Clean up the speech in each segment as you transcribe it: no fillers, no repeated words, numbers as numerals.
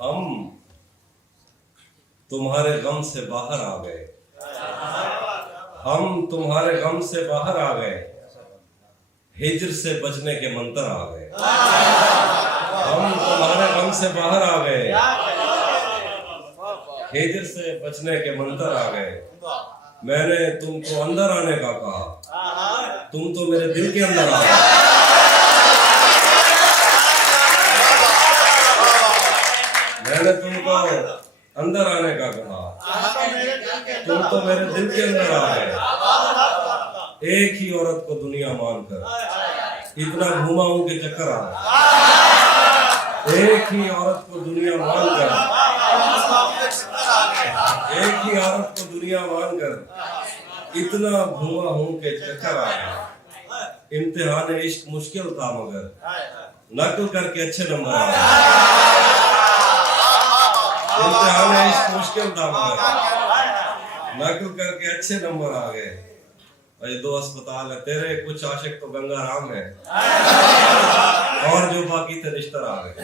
ہم تمہارے غم سے باہر آ گئے، ہم تمہارے غم سے باہر آ گئے، ہجر سے بچنے کے منتر آ گئے، ہم تمہارے غم سے باہر آ گئے، ہجر سے بچنے کے منتر آ گئے۔ میں نے تم کو اندر آنے کا کہا، تم تو میرے دل کے اندر آ گئے۔ میں نے تم کو اندر آنے کا کہا، تم تو میرے دل کے اندر آ گئے۔ ایک ہی عورت کو دنیا مان کر اتنا گھوما ہوں کہ چکر آ گئے، ایک ہی عورت کو دنیا مان کر، ایک ہی عورت کو دنیا مان کر اتنا گھوما ہوں کہ چکر آ گئے۔ امتحان عشق مشکل تھا مگر نقل کر کے اچھے نمبر آ گئے۔ امتحان عشق مشکل تھا مگر نقل کر کے اچھے نمبر آ گئے۔ اے دو اسپتال ہے تیرے، کچھ عاشق تو گنگا رام ہے، اور جو باقی تھے رشتہ آ گئے۔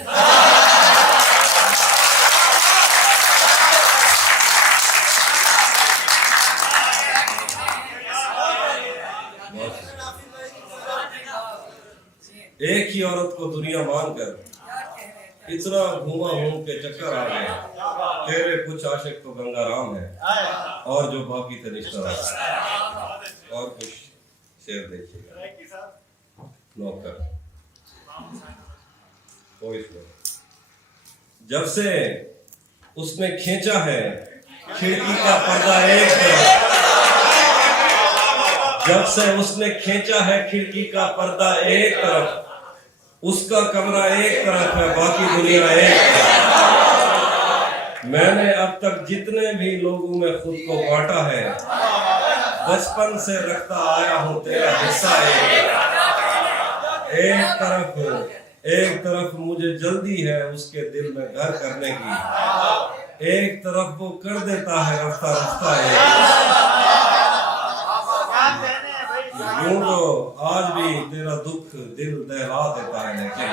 ایک ہی عورت کو دنیا مان کر اتنا گھوما ہوں کہ چکر آ گئے، تیرے کچھ عاشق تو گنگا رام ہے، اور جو باقی تھے رشتہ آ گئے۔ اور کچھ شعر دیکھیے گا، نوکر جب سے اس نے کھینچا ہے کھڑکی کا پردہ ایک طرف، جب سے اس نے کھینچا ہے کھڑکی کا پردہ ایک طرف، اس کا کمرہ ایک طرف ہے باقی دنیا ایک طرف۔ میں نے اب تک جتنے بھی لوگوں میں خود کو بانٹا ہے، بچپن سے رکھتا آیا ہوں تیرا حصہ ایک طرف مجھے جلدی ہے اس کے دل میں گھر کرنے کی، ایک طرف وہ کر دیتا ہے رفتہ رفتہ یوں تو آج بھی تیرا دکھ دل دہلا دیتا ہے لیکن،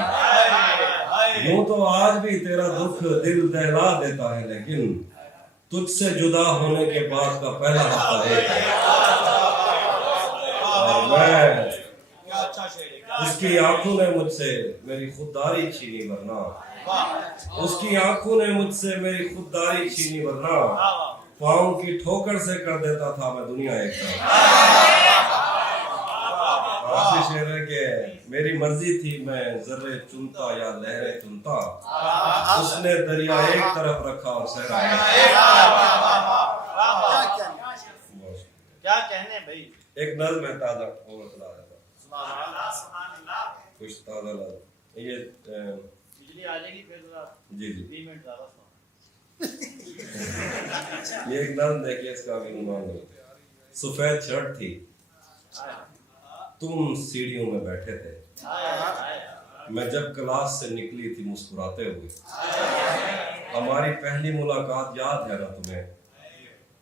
یوں تو آج بھی تیرا دکھ دل دہلا دیتا ہے لیکن، تجھ سے جدا ہونے کے بعد کا پہلا ہفتہ ایک ہے۔ اور میں اس کی آنکھوں نے مجھ سے میری خودداری چھینی ورنہ، اس کی آنکھوں نے مجھ سے میری خودداری چھینی ورنہ، پاؤں کی ٹھوکر سے کر دیتا تھا میں دنیا ایک طرف۔ آخری شعر ہے کہ میری مرضی تھی میں ذرے چنتا یا لہریں چنتا، اس نے دریا ایک طرف رکھا اور صحرا کیا کہنے بھائی۔ ایک نظم ہے تازہ اور سنا دیتا کچھ تازہ نظم، یہ بجلی آ جائے گی پھر جی 20 منٹ زیادہ یہ ایک نظم دیکھیے، اس کا بھی عنوان ہے سفید شرٹ تھی تم سیڑھیوں میں بیٹھے تھے، میں جب کلاس سے نکلی تھی مسکراتے ہوئے، ہماری پہلی ملاقات یاد ہے نا تمہیں،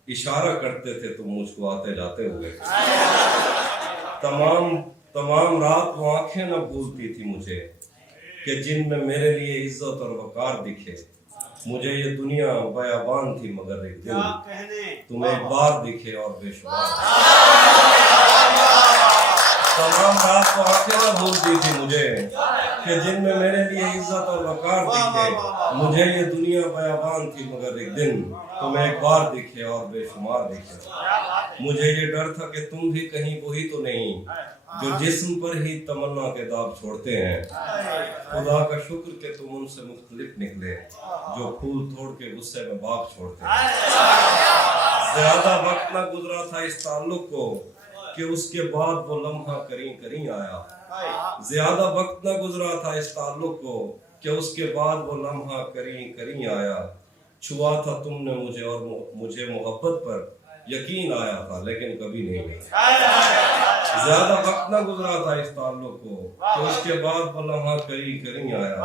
اشارہ کرتے تھے تم مجھ کو آتے جاتے ہوئے، تمام رات وہ آنکھیں نہ بھولتی تھی مجھے کہ جن میں میرے لیے عزت اور وقار دکھے، مجھے یہ دنیا بیابان تھی مگر ایک دن تم ایک بار دکھے اور بے شمار۔ تمام رات کو آنکھیں نہ بھولتی تھی مجھے کہ جن میں میرے لیے عزت اور وقار دکھے، مجھے یہ دنیا بیابان تھی مگر ایک دن تم ایک بار دکھے اور بے شمار دکھے۔ مجھے یہ ڈر تھا کہ تم بھی کہیں وہی تو نہیں جو جسم پر ہی تمنا کے داغ چھوڑتے ہیں، خدا کا شکر کہ تم ان سے مختلف نکلے جو پھول توڑ کے غصے میں باغ چھوڑتے ہیں۔ زیادہ وقت نہ گزرا تھا اس تعلق کو کہ اس کے بعد وہ لمحہ کریں آیا، زیادہ وقت نہ گزرا تھا اس تعلق کو کہ اس کے بعد وہ لمحہ کریں آیا، چھوا تھا تم نے مجھے اور مجھے محبت پر یقین آیا تھا لیکن کبھی نہیں۔ زیادہ وقت نہ گزرا تھا اس تعلق کو کہ اس کے بعد وہ لمحہ کریں آیا،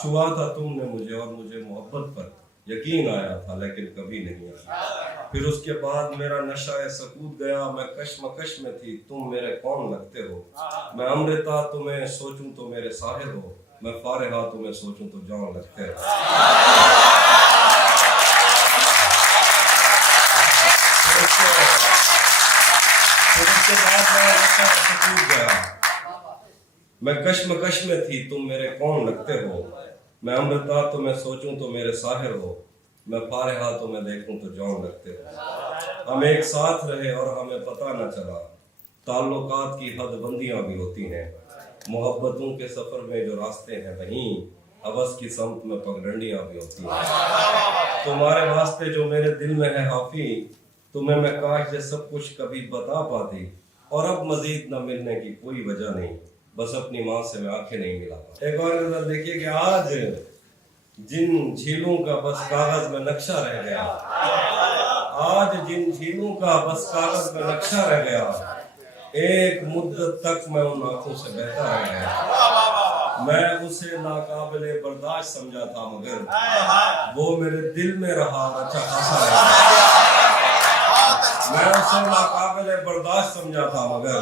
چھوا تھا تم نے مجھے اور مجھے محبت پر یقین آیا تھا لیکن کبھی نہیں آیا۔ پھر اس کے بعد میرا نشہ سکوت گیا، میں کشمکش میں تھی تم میرے کون لگتے ہو، میں امرتا تمہیں سوچوں تو میرے ساحر ہو، میں فارغہ تمہیں سوچوں تو جان لگتے ہو۔ मैं कश्मकश में थी, तुम मेरे कौन लगते हो। मैं अमृता तो मैं सोचूं तो मेरे साहिर हो, मैं फारिहा तो मैं देखूं तो जौन लगते हो। हम एक साथ रहे और हमें पता न चला, ताल्लुकात की हदबंदियां भी होती हैं, मोहब्बतों के सफर में जो रास्ते हैं वहीं हवस की समत में पगडंडियां भी होती हैं। तुम्हारे वास्ते जो मेरे दिल में है हाफी, तुम्हें मैं काश ये सब कुछ कभी बता पाती, और अब मजीद न मिलने की कोई वजह नहीं, बस अपनी माँ से मैं आंखें नहीं मिला पाता। एक और गजल देखिए कि आज जिन झीलों का बस कागज में नक्शा रह गया, आज जिन झीलों का बस कागज में नक्शा रह गया, एक मुद्दत तक मैं उन आंखों से बहता रह गया। मैं उसे नाकाबिले बर्दाश्त समझा था मगर वो मेरे दिल में रहा और अच्छा खासा रह गया। मैं उसे नाकाबिले बर्दाश्त समझा था मगर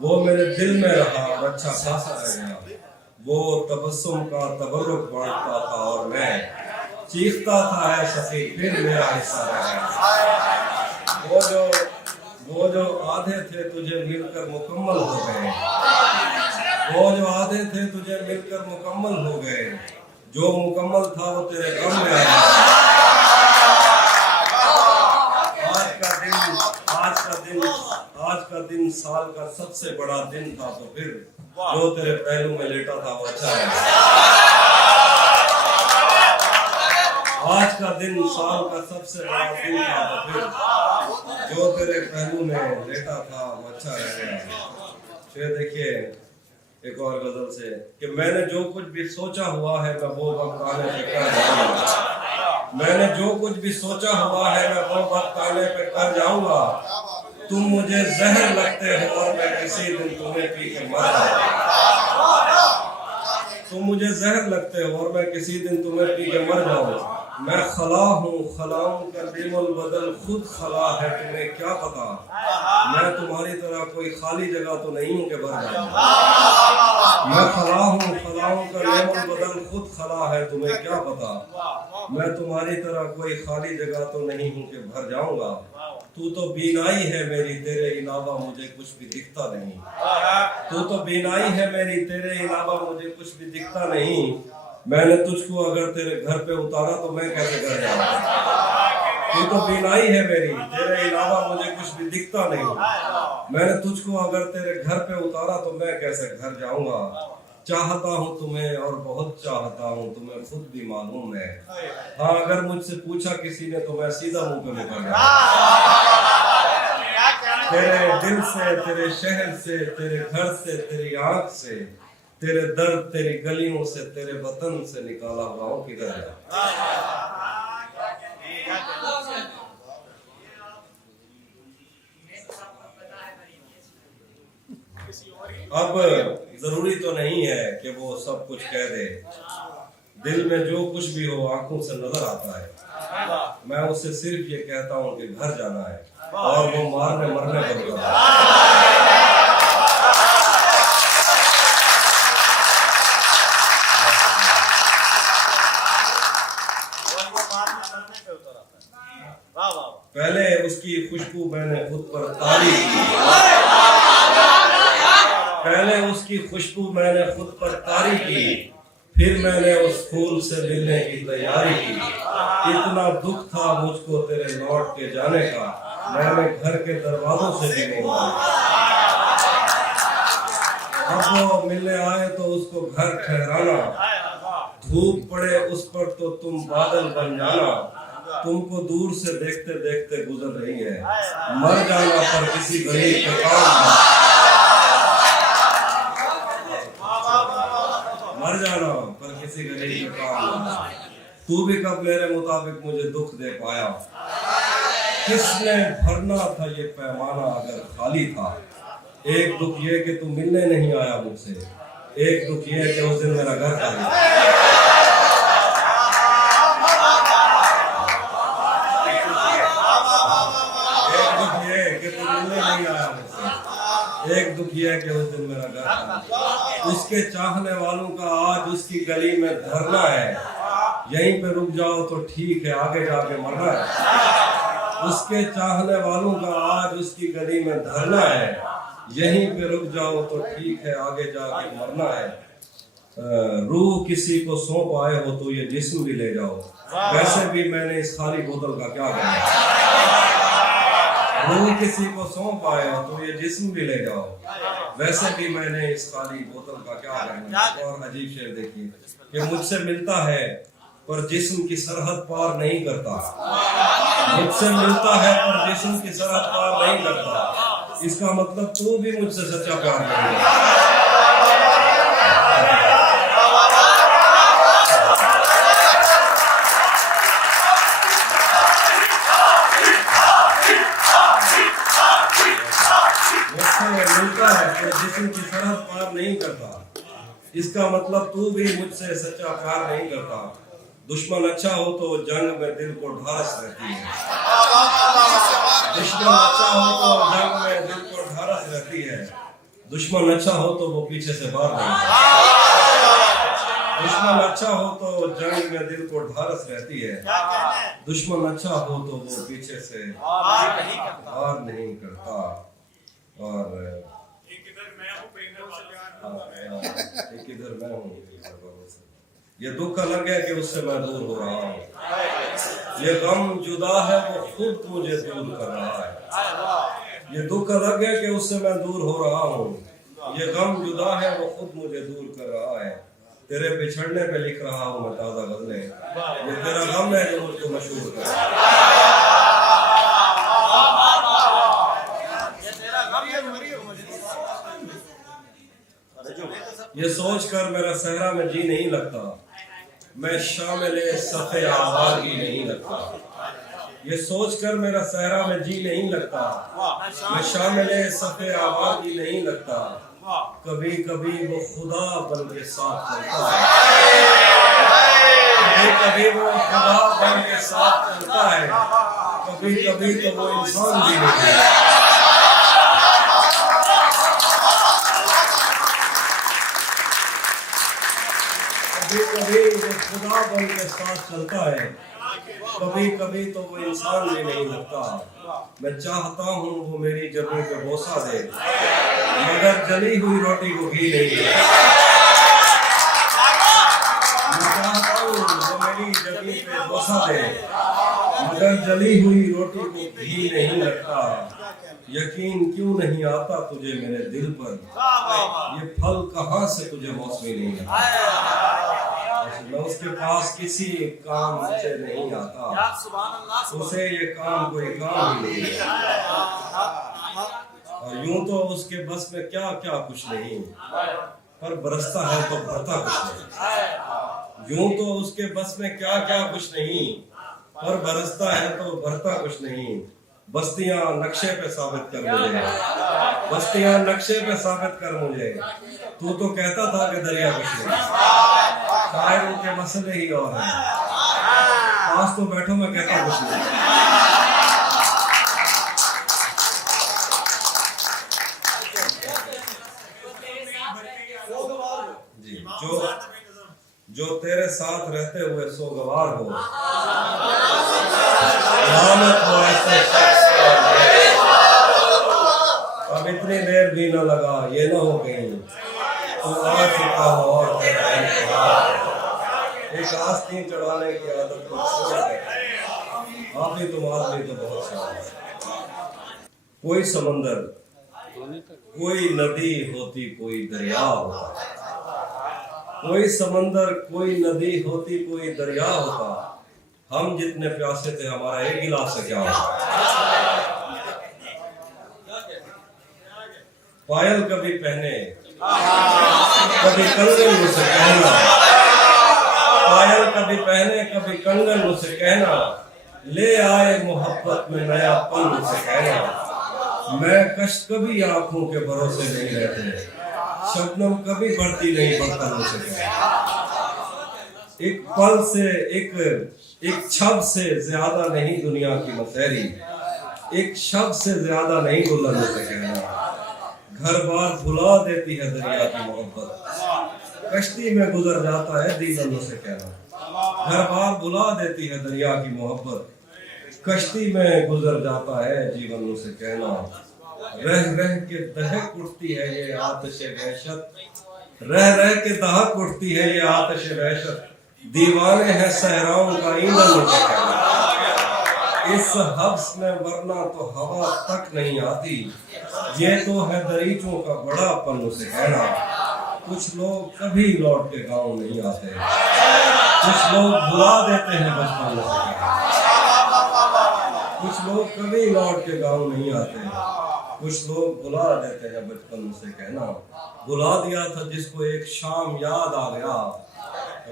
वो मेरे दिल में रहा और अच्छा खासा रह गया। वो तबस्सुम का तबर्रुक बांटता था और मैं चीखता था ऐ सखी फिर मेरा हिस्सा रह गया। वो जो आधे थे तुझे मिलकर मुकम्मल हो गए, वो जो आधे थे तुझे मिलकर मुकम्मल हो गए, जो मुकम्मल था वो तेरे गम में आया। आज का दिन साल का सबसे बड़ा दिन था, तो फिर जो तेरे पहलू में लेटा था वो अच्छा है। आज का दिन साल का सबसे बड़ा दिन था, तो फिर जो तेरे पहलू में लेटा था वो अच्छा रह गया। फिर देखिए एक और गजल से कि मैंने जो कुछ भी सोचा हुआ है मैं वो वक्त आने पे कर जाऊंगा। मैंने जो कुछ भी सोचा हुआ है मैं वो वक्त आने पे कर जाऊंगा। तुम मुझे जहर लगते हो और मैं किसी दिन तुम्हें पी के मर जाऊंगा। तुम मुझे जहर लगते हो और मैं किसी दिन तुम्हें पी के मर जाऊंगा। मैं खला हूँ, खलाऊं का दिल बदल खुद खला है, तुम्हें क्या पता मैं तुम्हारी तरह कोई खाली जगह तो नहीं हूँ कि भर जाऊंगा। मैं खला हूँ, खलाऊं का दिल बदल खुद खला है, तुम्हें क्या पता मैं तुम्हारी तरह कोई खाली जगह तो नहीं हूँ कि भर जाऊंगा। तू तो बीनाई है मेरी, तेरे अलावा मुझे कुछ भी दिखता नहीं। तू तो बीनाई है मेरी, तेरे अलावा मुझे कुछ भी दिखता नहीं। मैंने तुझको अगर तेरे घर पे उतारा तो मैं कैसे घर जाऊंगा। तू तो बीनाई है मेरी, तेरे अलावा मुझे कुछ भी दिखता नहीं। मैंने तुझको अगर तेरे घर पे उतारा तो मैं कैसे घर जाऊंगा। चाहता हूँ तुम्हें और बहुत चाहता हूँ, तुम्हें खुद भी मालूम है। हाँ अगर मुझसे पूछा किसी ने तो मैं सीधा मुंह पे मुकर जाऊंगा। तेरे दिल से, तेरे शहर से, तेरे घर से, तेरी आंख से, तेरे दर्द, तेरी गलियों से, तेरे वतन से निकाला हुआ हूँ किधर जा। अब जरूरी तो नहीं है कि वो सब कुछ कह दे, दिल में जो कुछ भी हो आंखों से नजर आता है। मैं उससे सिर्फ ये कहता हूँ कि घर जाना है, और वो मारने मरने पर होगा। पहले उसकी खुशबू मैंने खुद पर तारी की, पहले उसकी खुशबू मैंने खुद पर तारी की, फिर मैंने उस फूल से मिलने की तैयारी की। इतना दुख था मुझको तेरे लौट के जाने का, मैंने घर के दरवाजों से भी नहीं मांगा। अब वो मिलने आए तो उसको घर ठहराना, धूप पड़े उस पर तो तुम बादल बन जाना। तुमको दूर से देखते देखते गुजर रही है, मर जाना पर किसी गरीब के काम, मर जाना पर किसी गरीब के काम। तू भी कब मेरे मुताबिक मुझे दुख दे पाया, किसने भरना था ये पैमाना अगर खाली था। एक दुख ये कि तू मिलने नहीं आया मुझसे, एक दुख ये कि उस दिन मेरा घर खाली। एक दुख ये है कि उस दिन मेरा घर था। उसके चाहने वालों का आज उसकी गली में धरना है, यहीं पे रुक जाओ तो ठीक है, आगे जाके मरना है। उसके चाहने वालों का आज उसकी गली में धरना है, यहीं पे रुक जाओ तो ठीक है, आगे जाके मरना है। रूह किसी को सौंप आए हो तो ये जिस्म भी ले जाओ, वैसे भी मैंने इस खाली बोतल का क्या करना। रूह किसी को सौंप आए हो तो ये जिस्म भी ले जाओ, वैसे भी मैंने इस खाली बोतल का क्या करना। और अजीब शेर देखिए कि मुझसे मिलता है पर जिस्म की सरहद पार नहीं करता, मुझसे मिलता है पर जिस्म की सरहद पार नहीं करता। इसका मतलब तू भी मुझसे सच्चा प्यार नहीं है। मिलता है पर जिस्म की सरहद पार नहीं करता, इसका मतलब तू भी मुझसे सच्चा प्यार नहीं करता। दुश्मन अच्छा हो तो जंग में दिल को ढास रहती है, दुश्मन अच्छा हो तो जंग में दिल को ढारस रहती है। दुश्मन अच्छा हो तो वो पीछे से बाहर नहीं, दुश्मन अच्छा हो तो जंग में दिल को ढारस रहती है। दुश्मन अच्छा हो तो वो पीछे से बाहर नहीं करता। और एक इधर मैं हूँ, ये दुख अलग है कि उससे मैं दूर हो रहा हूँ, ये गम जुदा है वो खुद मुझे दूर कर रहा है। ये दुख अलग है कि उससे मैं दूर हो रहा हूँ, ये गम जुदा है वो खुद मुझे दूर कर रहा है। तेरे बिछड़ने पे लिख रहा हूँ मैं ताज़ा गज़लें, ये तेरा गम है जो मुझको मशहूर कर रहा है। ये सोच कर मेरा सहरा में जी नहीं लगता, मैं शामिल सफ़े आवाज़ी नहीं लगता। ये सोच कर मेरा सहरा में जी नहीं लगता, मैं शामिल सफ़े आवाज़ी नहीं लगता। कभी कभी वो खुदा बन के साथ चलता है, कभी कभी वो खुदा बन के साथ चलता है, कभी कभी तो वो इंसान भी नहीं है। कभी कभी वो खुदा बन के साथ चलता है, कभी कभी तो वो इंसान भी नहीं लगता। मैं चाहता हूँ वो मेरी जबों पे बोसा दे, मगर जली हुई रोटी को घी नहीं लगता। मैं चाहता हूँ वो मेरी जबों पे बोसा दे, मगर जली हुई रोटी को घी नहीं लगता। यकीन क्यों नहीं आता तुझे मेरे दिल पर, ये फल कहाँ से तुझे मौसमी नहीं लगता। मैं उसके पास किसी काम से नहीं आता, उसे ये काम कोई काम ही नहीं है। और यूं तो उसके बस में क्या क्या कुछ नहीं, पर बरसता है तो भरता कुछ नहीं। यूं तो उसके बस में क्या क्या कुछ नहीं, पर बरसता है तो भरता कुछ नहीं। बस्तियां नक्शे पे साबित कर मुझे, बस्तियां नक्शे पे साबित कर मुझे। तू तो कहता था कि दरिया कुछ नहीं, शायरों के मसले ही और हैं। पास तो बैठो, मैं कहता कुछ नहीं। जी, जो तेरे साथ रहते हुए सोगवार हो, लानत हो ऐसे शख्स पर। अब इतनी देर भी न लगा, ये न हो कहीं तो आ चुका हो और एक आस्तीन चढ़ाने की आदत को छोड़ दे। आप ही तुम्हारे लिए तो बहुत शान। कोई समंदर, कोई नदी होती, कोई दरिया होता। कोई समंदर, कोई नदी होती, कोई दरिया होता। हम जितने प्यासे थे, हमारा एक गिलास से क्या होता। पायल कभी पहने, कभी कंगन मुझसे कहना, पायल कभी पहने कभी कंगन मुझसे कहना। ले आए मोहब्बत में नया पन मुझसे कहना। मैं कश कभी आंखों के भरोसे नहीं रहते, शबनम कभी बढ़ती नहीं बर्तन मुझसे कहना। एक पल से, एक छब से ज्यादा नहीं दुनिया की मसहरी, एक शब्द से ज्यादा नहीं दुल्हन मुझसे कहना। घर बार भुला देती है दरिया की मोहब्बत, कश्ती में गुजर जाता है दीवान मुझसे कहना। घर बार भुला देती है दरिया की मोहब्बत, कश्ती में गुजर जाता है जीवन मुझसे कहना। रह रह के दहक उठती है ये आतिश वहशत, रह रह के दहक उठती है ये आतिश वहशत, दीवाने हैं सहराओं का ईंधन मुझे कहना, इस हब्स में वरना तो हवा तक नहीं आती, ये तो है दरीचों का बड़ापन उसे कहना। कुछ लोग कभी लौट के गाँव नहीं आते, कुछ लोग भुला देते हैं बचपन से, कुछ लोग कभी लौट के गाँव नहीं आते, कुछ लोग भुला देते हैं बचपन से कहना। भुला दिया था जिसको एक शाम याद आ गया,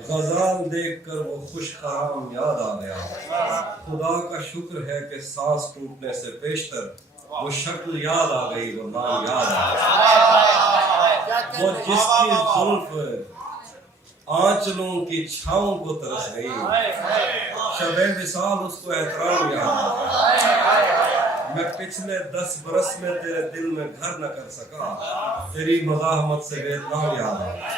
गजाल देखकर वो खुश काम याद आ गया। खुदा का शुक्र है कि सांस टूटने से पेशतर वो शक्ल याद आ गई, वो नाम याद आ गया। वो जिसकी जुल्फ आंचलों की छाँव को तरस गई, शबे विसाल उसको एहतराम याद आ गया। मैं पिछले 10 बरस में तेरे दिल में घर न कर सका, तेरी मज़ाहमत से वियतनाम याद आ गया।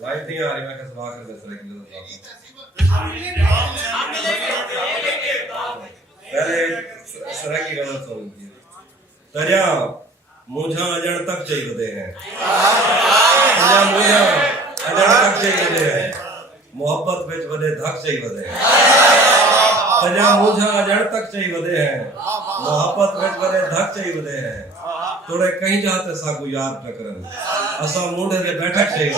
लाइट नहीं आ रही, मैं कैसे बात कर सर की पहले सर की गजल सुन लीजिए। तरिया मुझा अजण तक चाहिए हैं, तरिया मुझा अजण तक चाहिए हैं, मोहब्बत विच वदे धक चाहिए हैं, तरिया मुझा अजण तक चाहिए हैं, मोहब्बत विच वदे धक चाहिए हैं, थोड़े कहीं जाते सागू यार टकरन, असा मुंडे दे बैठक चाहिए।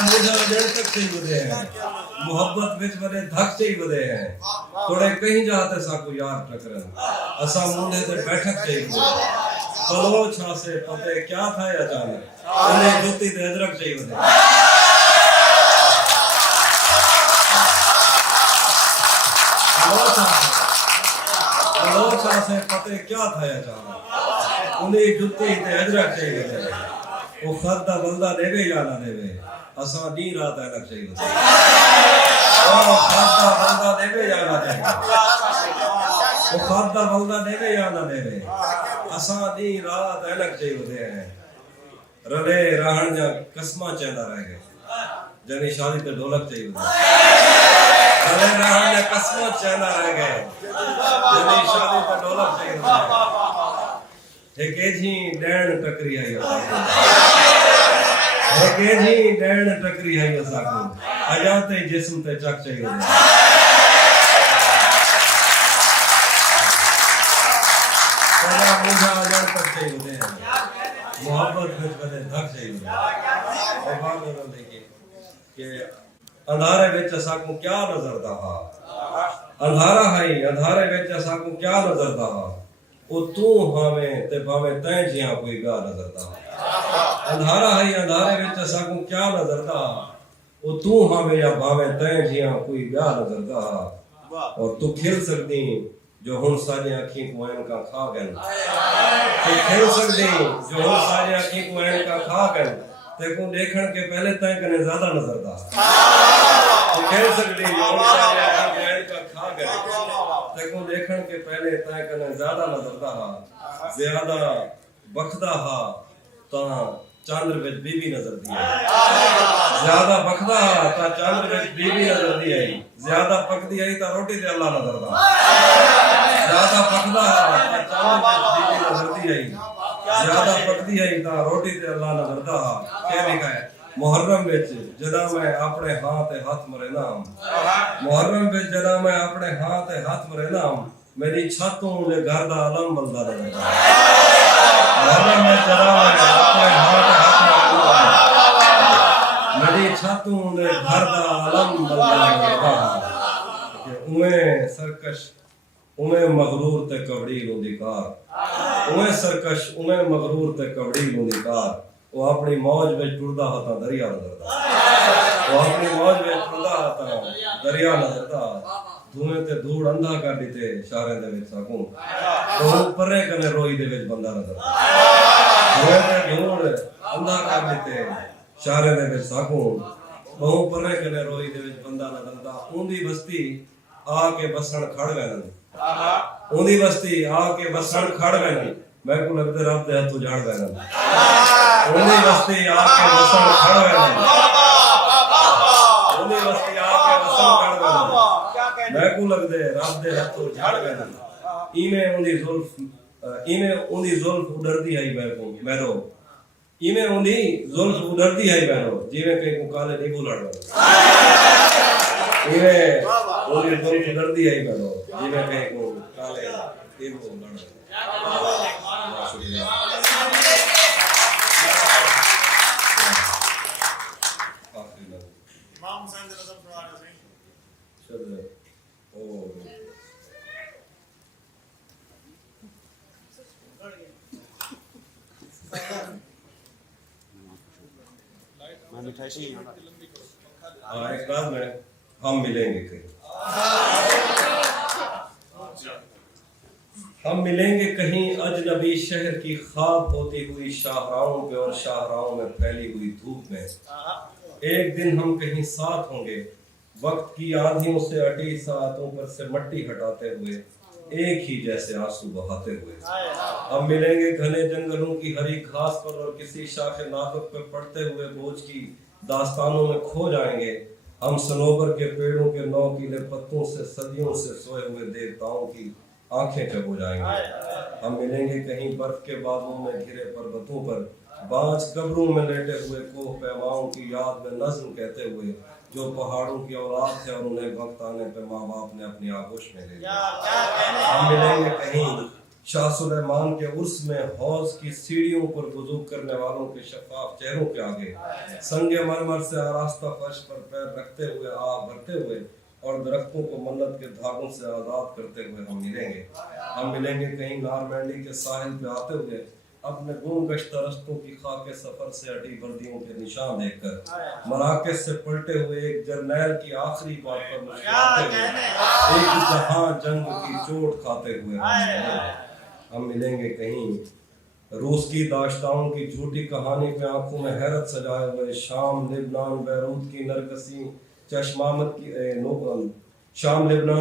मुझे अजण तक चाहिए हैं, मोहब्बत विच वदे धक चाहिए हैं, थोड़े कहीं जाते सागू यार टकरन, असा मुंडे दे बैठक चाहिए। कलो छा से पते क्या था अचानक, उन्हें जुती दे अदरक चाहिए। से पते क्या था अचानक, उन्हें जुती ते अजरक चाहिए। वो खर्दा बंदा देवे या ना देवे, असा दी रात अलग चाहिए। वो खर्दा बंदा देवे या ना देवे, वो खर्दा बंदा देवे या ना देवे, असा दी रात अलग चाहिए। रले रहन जा कसमा चंदा रह गए, जनी शादी ते ढोलक चाहिए। रले रहन जा कसमा चंदा रह गए, जनी शादी ते ढोलक चाहिए। हेके जी डैण टकरी आई असा, हेके जी डैण टकरी आई असा को, अजाते जिस्म ते चक चाहिए। तेरा मुझा अजण तक चाहिए, मोहब्बत विच वदे धक चाहिए। और बात और देखिए कि अंधारे विच असा को क्या नजर दा हा, अंधारा है अंधारे विच असा को क्या नजर दा हा, ओ तू हमें ते भावें तैं जिया कोई गा नजर दा। अंधारा है अंधारे विच असा को क्या नजर दा, ओ तू हमें या भावें तैं जिया कोई गा नजर दा। और तू खिल सकदी जो हुन सारी अखी को ऐन का खा गन, तू खिल सकदी जो हुन सारी अखी को ऐन का खा गन, ते को देखण के पहले तैं कने ज्यादा नजर दा। तू खिल सकदी जो हुन सारी अखी को ऐन का खा गन, ते को देखण के पहले तैं कने ज्यादा नजर दा। ज्यादा बखदा हा ता चंद्र विच बीबी नजर दी आई, ज्यादा बखदा हा ता चंद्र विच बीबी नजर दी आई, ज्यादा पकदी आई ता रोटी ते अल्लाह नजर दा। ज्यादा पकदा हा ता चंद्र विच बीबी नजर दी आई, ज्यादा पकदी आई ता रोटी ते अल्लाह नजर दा। क्या लिखा है मुहर्रम विच जदा मैं अपने हाथ ते हाथ मरे नाम, मुहर्रम विच जदा मैं अपने हाथ ते हाथ मरे नाम, मेरी छतों ने घर दा आलम बलदा नजर दा। मुहर्रम में जदा मैं अपने हाथ ते हाथ मरे नाम, मेरी छतों ने घर दा आलम बलदा नजर दा। कि उमें सरकश उमें मगरूर ते कवड़ी लूंदी कार, उमें सरकश उमें मगरूर ते कवड़ी लूंदी कार, वो अपनी मौज में टुरदा होता दरिया नजर दा। वो अपनी मौज में टुरदा होता दरिया नजर दा। धुएं ते धूड़ अंधा कर दिते शारे दे विच साकू, तो परे कने रोई दे विच बंदा नजर दा। धुएं ते धूड़ अंधा कर दिते शारे दे विच साकू, बहु परे कने रोई दे विच बंदा नजर दा। ऊंदी बस्ती आके बसण खड़ वैन, ऊंदी बस्ती आके बसण खड़ वैन, मैं को लगदे रब दे हथ उजाड़ वैन। انہیں وسطی آکے وسن کھڑ وینے انہیں وسطی آکے وسن کھڑ وینے میں کو لگ دے رب دے ہتھوں جھڑ وینے ایمیں اندھی زلف اڈردی آئی بیرو ایمیں اندھی زلف اڈردی آئی بیرو جیویں کہیں کو کالے نیبو لڑ وینے ایمیں اندھی زلف اڈردی آئی بیرو جیویں کہیں کو کالے نیبو لڑ وینے شکریہ امام حسین دے نظم سنا رہے ہیں چلو او ایک بات میں ہم ملیں گے کہیں ہم ملیں گے کہیں اجنبی شہر کی خواب ہوتی ہوئی شاہراہوں پہ اور شاہراہوں میں پھیلی ہوئی دھوپ میں ایک دن ہم کہیں ساتھ ہوں گے وقت کی آندھیوں سے اٹی ساعتوں پر سے مٹی ہٹاتے ہوئے ایک ہی جیسے آنسو بہاتے ہوئے ہم ملیں گے گھنے جنگلوں کی ہری گھاس پر اور کسی شاخ ناطق پہ پڑتے ہوئے بوجھ کی داستانوں میں کھو جائیں گے ہم صنوبر کے پیڑوں کے نوکیلے پتوں سے صدیوں سے سوئے ہوئے دیوتاؤں کی آنکھیں چب ہو جائیں گے ہم ملیں گے کہیں برف کے بادلوں میں گھرے پربتوں پر بانج قبروں میں لیٹے ہوئے کوہ پیماؤں کی یاد میں نظم کہتے ہوئے جو پہاڑوں کی اولاد تھے اور انہیں وقت آنے پہ ماں باپ نے اپنی آغوش میں لے لیا ہم ملیں گے کہیں شاہ سلیمان کے عرس میں حوض کی سیڑھیوں پر وضو کرنے والوں کے شفاف چہروں کے آگے سنگ مرمر سے آراستہ فرش پر پیر رکھتے ہوئے آہ بھرتے ہوئے اور درختوں کو ملت کے دھاگوں سے آزاد کرتے ہوئے ہم ملیں گے کہیں نارمینڈی کے ساحل پہ آتے ہوئے اپنے گم گشتہ رستوں کی خاک سفر سے اٹی وردیوں کے نشان دیکھ کر مراکز سے پلٹے ہوئے ایک جرنیل کی آخری بات پر مسکراتے ہوئے ایک جہاں جنگ کی چوٹ کھاتے ہوئے ہم ملیں گے کہیں روس کی داشتاؤں کی جھوٹی کہانی پہ آنکھوں میں حیرت سجائے ہوئے شام لبنان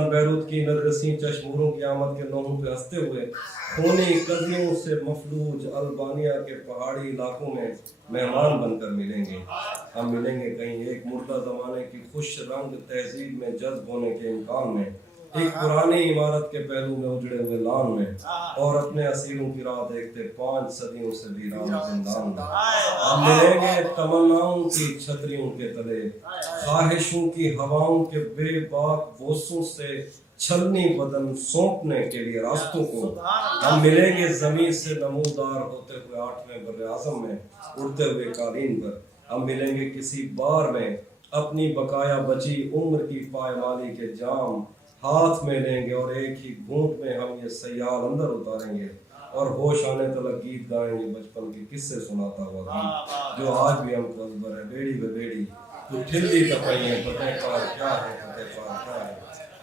بیروت کی نرگسی چشموروں کی آمد کے لوہوں پہ ہنستے ہوئے خونی قضیوں سے مفلوج البانیہ کے پہاڑی علاقوں میں مہمان بن کر ملیں گے ہم ملیں گے کہیں ایک مردہ زمانے کی خوش رنگ تہذیب میں جذب ہونے کے امکان میں ایک پرانی عمارت کے پہلو میں اجڑے ہوئے لان میں اور اپنے اسیروں کی راہ دیکھتے 5 صدیوں سے ویران زندان میں ہم ملیں گے تمناؤں کی چھتریوں کے تلے خواہشوں کی ہواؤں کے بے باک بوسوں سے چھلنی بدن سونپنے کے لیے راستوں کو ہم ملیں گے زمین سے نمودار ہوتے ہوئے 8ویں بر اعظم میں اڑتے ہوئے قالین پر ہم ملیں گے کسی بار میں اپنی بقایا بچی عمر کی پائمالی کے جام ہاتھ میں لیں گے اور ایک ہی گھونٹ میں ہم یہ سیال اندر اتاریں گے اور ہوش آنے تلک گیت گائیں گے بچپن کے قصے سناتا ہوا گیت جو آج بھی ہم کو ازبر ہے بیڑی بے بیڑی تو کھلدی ٹپائیں فتح پار کیا ہے فتح پار کیا ہے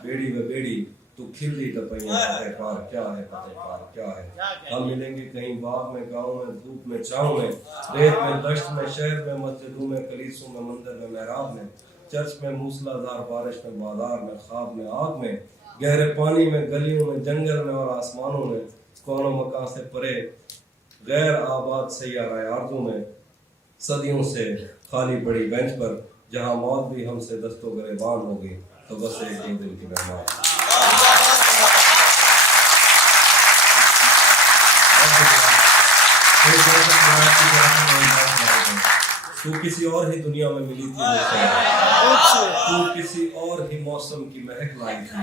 بیڑی بے بیڑی تو کھلدی ٹپائیں فتح پار کیا ہے فتح پار کیا ہے ہم ملیں گے کہیں باغ میں گاؤں میں دھوپ میں چھاؤں میں ریت میں دشت میں شہر میں مسجدوں میں کلیسوں میں مندر میں محراب میں چرچ میں موسلا دھار بارش میں بازار میں خواب میں آگ میں گہرے پانی میں گلیوں میں جنگل میں اور آسمانوں میں کونوں مکان سے پرے غیر آباد سیارہ آرزوں میں صدیوں سے خالی پڑی بینچ پر جہاں موت بھی ہم سے دستوں گریبان ہوگی تو بس ایک دو دن کی مہمان تو کسی اور ہی دنیا میں ملی تھی تو کسی اور ہی موسم کی مہک لائی تھی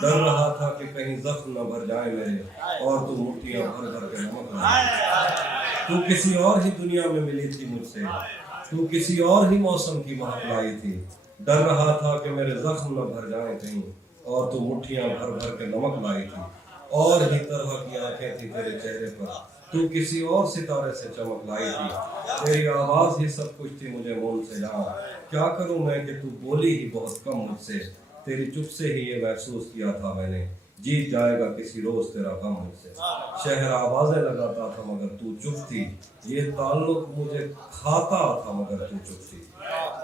ڈر رہا تھا کہ کہیں زخم نہ بھر جائیں میرے اور تو مٹھیاں بھر بھر کے نمک لائی تو کسی اور ہی دنیا میں ملی تھی مجھ سے تو کسی اور ہی موسم کی مہک لائی تھی ڈر رہا تھا کہ میرے زخم نہ بھر جائیں کہیں اور تو مٹھیاں بھر بھر کے نمک لائی تھی اور ہی طرح کی آنکھیں تھی تیرے چہرے پر تو کسی اور ستارے سے چمک لائی تھی تیری آواز ہی سب کچھ تھی مجھے مون سے جہاں کیا کروں میں کہ تو بولی ہی بہت کم مجھ سے تیری چپ سے ہی یہ محسوس کیا تھا میں نے جیت جائے گا کسی روز تیرا غم مجھ سے شہر آوازیں لگاتا تھا مگر تو چپ تھی یہ تعلق مجھے کھاتا تھا مگر تو چپ تھی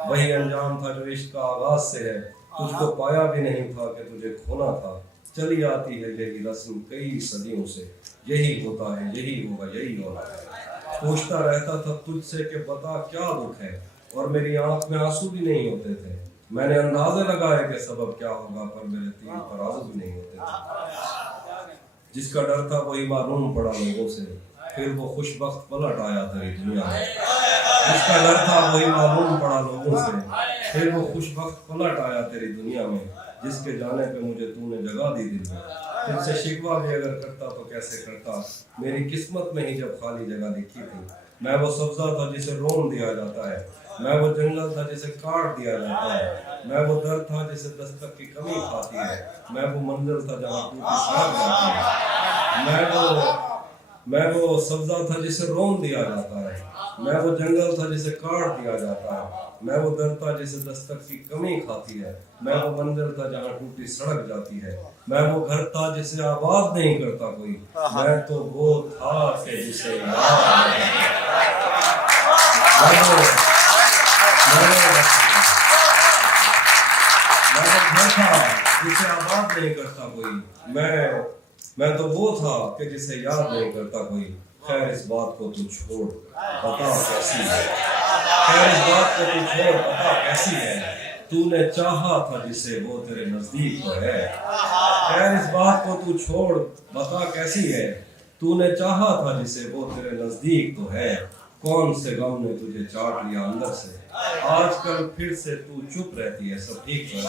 وہی انجام تھا جو عشق کا آغاز سے ہے تجھ کو پایا بھی نہیں تھا کہ تجھے کھونا تھا چلی آتی ہے یہی رسم کئی صدیوں سے یہی ہوتا ہے یہی ہوگا یہی ہونا ہے پوچھتا رہتا تھا تجھ سے کہ بتا کیا دکھ ہے، اور میری آنکھ میں آنسو بھی نہیں ہوتے تھے۔ میں نے اندازے لگائے کہ سبب کیا ہوگا، پر میرے تیر پر آنسو بھی نہیں ہوتے تھے۔ جس کا ڈر تھا وہی معلوم پڑا لوگوں سے، پھر وہ خوش بخت پلٹ آیا تیری دنیا میں۔ جس کا ڈر تھا وہی معلوم پڑا لوگوں سے، پھر وہ خوش بخت پلٹ آیا تیری دنیا میں۔ جس کے جانے پہ مجھے تو نے جگہ دی دل میں، تم سے شکوہ بھی اگر کرتا تو کیسے کرتا، میری قسمت میں ہی جب خالی جگہ لکھی تھی۔ میں وہ سبزہ تھا جسے رون دیا جاتا ہے، میں وہ جنگل تھا جسے کاٹ دیا جاتا ہے، میں وہ در تھا جسے دستک کی کمی کھاتی ہے، میں وہ منزل تھا جہاں ٹوٹی سڑک جاتی ہے، میں وہ سبزہ تھا جسے رون دیا جاتا ہے، میں وہ جنگل تھا جسے کاٹ دیا جاتا ہے، میں وہ در تھا جسے دستک کی کمی کھاتی ہے، میں وہ منزل تھا جہاں ٹوٹی سڑک جاتی ہے، میں وہ گھر تھا جسے آباد نہیں کرتا کوئی، میں تو وہ تھا کہ جسے یاد نہیں جسے آباد نہیں کرتا کوئی، میں تو وہ تھا کہ جسے یاد نہیں کرتا کوئی۔ خیر اس بات کو تو چھوڑ بتا کیسی ہے، خیر اس بات کو تو چھوڑ بتا کیسی ہے، تو نے چاہا تھا جسے وہ تیرے نزدیک تو ہے۔ خیر اس بات کو تو چھوڑ بتا کیسی ہے، تو نے چاہا تھا جسے وہ تیرے نزدیک تو ہے۔ کون سے غم نے تجھے چاٹ لیا اندر سے، آج کل پھر سے تو چپ رہتی ہے، سب ٹھیک ہے۔